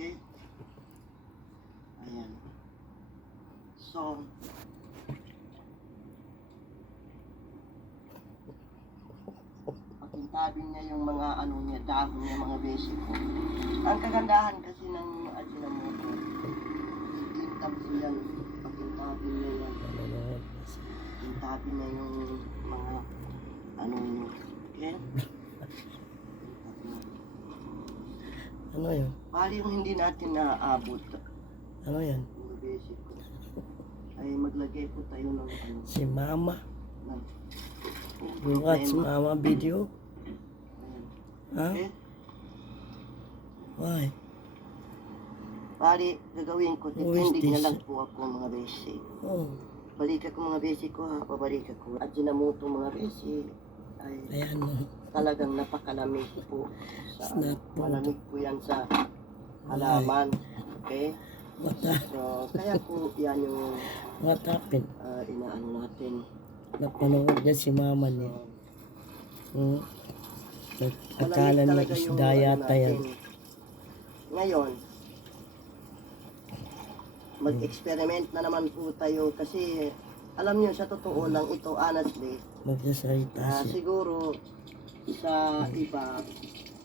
Okay? Ayan. So, pakintabin niya yung mga ano niya, dahon niya, mga basic ko. Ang kagandahan kasi ng Ajinomoto, ikintab siya, pakintabin niya yan. Pakintabin niya yung mga ano niya. Okay? Ano yun? Bali yung hindi natin naaabot. Ano yan? Mga basic ko. Ay maglagay po tayo ng ano. Si Mama. Ng, Watch Mama video. Ha? Okay? Why? Bali, gagawin ko, Who is titindig na this? lang po ako mga basic. Oh, Balikan ko mga basic ko ha, pabalikan ko. Ajinomoto mga basic ay ayan o. talagang napakalamig po. It's Sa, not good. malamig po yan sa halaman. Okay? So, kaya po yan yung What happened? inaano natin. Napanood niya si Mama niya. Hmm? Akala niya Talaga isda yata yan. Ngayon, mag-experiment na naman po tayo kasi alam niyo sa totoo lang ito honestly, Magsasalita siya. siguro sa iba,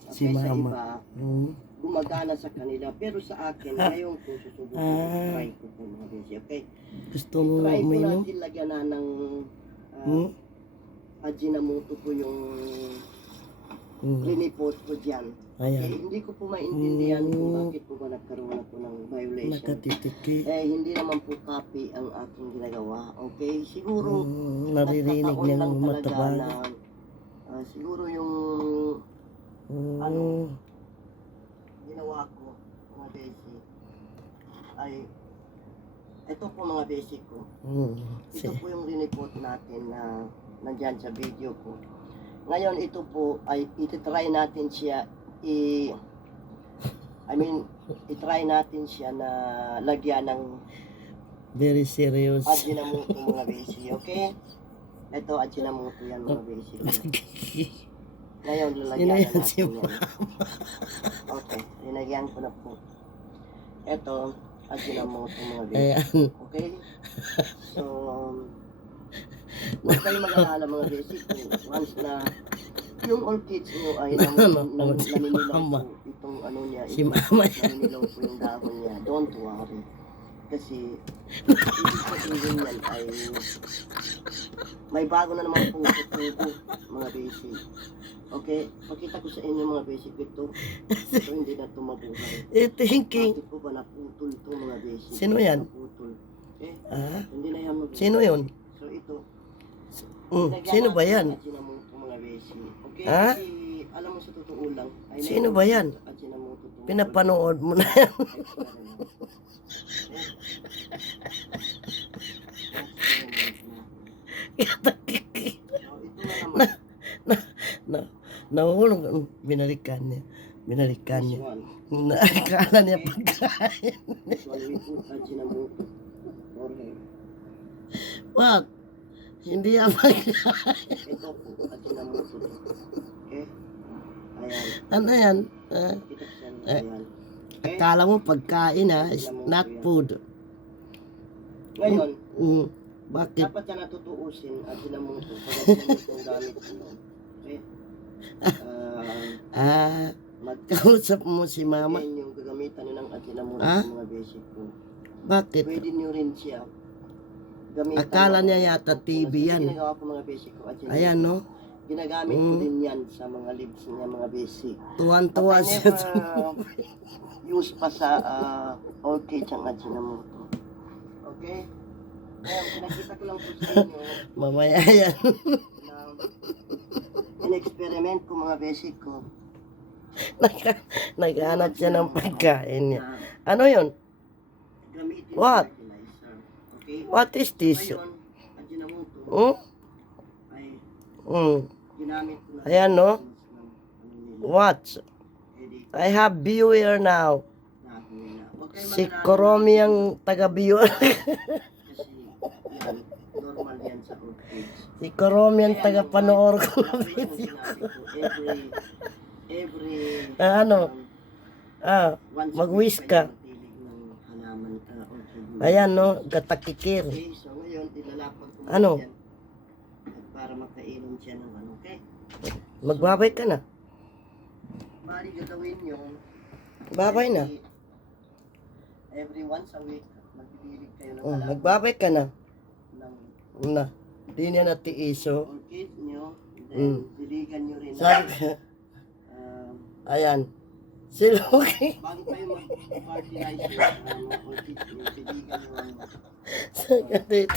Si sa Mama. iba, Hmm? gumagana sa kanila pero sa akin ngayon ko susubukan ko, try ko po mga besi, okay? Gusto mo Try ko uminom? natin lagyan na ng Hmm? Ajinomoto po yung Hmm. linipot ko dyan. Ayan. Hindi ko po maintindihan kung bakit po ba nagkaroon ako ng violation. Nakatitiki. Hindi naman po copy ang aking ginagawa. Okay? Siguro, Naririnig nagkataon niya lang ng talaga mataba. na siguro yung Ano? ginawa ko, mga basic, ay ito po mga basic ko. Ito po yung rinipot natin na nandyan sa video ko. Ngayon ito po ay ititry natin siya itry natin siya na lagyan ng Very serious. Ajinomoto mga basic, okay? Ito Ajinomoto yan mga basic. Ngayon lalagyan na natin si yan. Okay, linagyan ko na po. Ito Ajinomoto mga basic. Ayan. Okay? So, huwag kayo mag-alala mga basic. Once na yung orchids nyo ay naninilaw po itong ano niya, Si Mama. naninilaw po yung dahon niya, don't worry. Kasi, ibig sabihin yan ay may bago na naman pong tutubo mga basic. Okay? Pakita ko sa inyo mga basic ito. Ito hindi na ito mabuhay. Thinking. Bakit po ba naputol ito mga basic? Sino yan? Naputol. Okay? Ah? Hindi na yan mabuhay. Sino yun? So ito. Sino ba yan? Ajinomoto mga besi. Okay? Ha? Kasi, alam mo sa totoo lang. Ay, Sino ba yan? Ajinomoto to. Pinapanood mo na yan. Nahulog. Binalikan niya. Binalikan niya. Nakakala niya pagkain. What? Hindi yan pagkain. Ito po, Ajinomoto. Okay? Ayan. Ano yan? Kita siya. Ayan. Okay? Akala mo pagkain ha? It's not food. Ngayon, Bakit? dapat siya natutuusin Ajinomoto. Pag Ajinomoto ang gamit mo. Okay? Kausap mo si Mama? Yan yung gagamitan nyo ng Ajinomoto Ah? sa mga basic ko. Bakit? Pwede nyo rin siya gamitan. Akala ng- niya yata TV yan. Ginagawa ko mga basic ko. Ajinomoto. Ayan no? Ginagamit ko din yan sa mga leaves niya, mga basic. Tuwan-tuwa But I siya. never use pa sa orchid ang Ajinomoto. Okay? Ngayon, pinakita ko lang po sa inyo Mamaya yan. na in-experiment ko mga basic ko. Naghanap siya ng pagkain niya. Na Ano yun? gamitin What? sa fertilizer. Okay? What is this? Ngayon, Ajinomoto ay ginamit ko na. Ayan, no? ng What? I have viewer now. Huwag kayo Si mag-alala. Koromi ang taga-viewer. Kasi yan, normal yan sa orchids. Si Koromi ang taga-panoor ko. Every Ano? Once a mag-wish week, ka. pwede magpilig ng halaman, orchid. Ayan, no? Gatakikir. Okay, so ngayon, ilalapag ko Ano? yan. At para makainom siya ng ano, okay? Magbabay ka na. Bali, gagawin nyo. Babay na. Every once a week, magpipilig kayo ng Oh, halaman. magbabay ka na. Ng Na. Di niya natiiso. orchid nyo. Then, Mm. diligan nyo rin. Sabi, ayan. Si Loki. Bago kayo mag-fertilize orchid nyo, diligan nyo ang Sa dito.